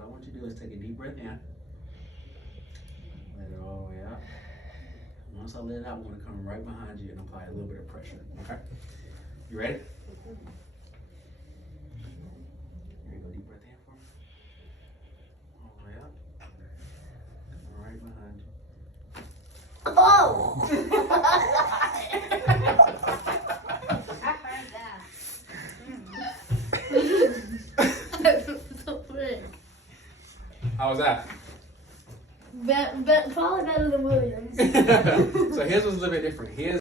what I want you to do is take a deep breath in. Let it all the way out. Once I let it out, I'm gonna come right behind you and apply a little bit of pressure, okay? You ready? Here you go, deep breath in for me. All the way up. Come right behind you. Oh! I heard that. So good. How was that? Probably better than Williams. So his was a little bit different. His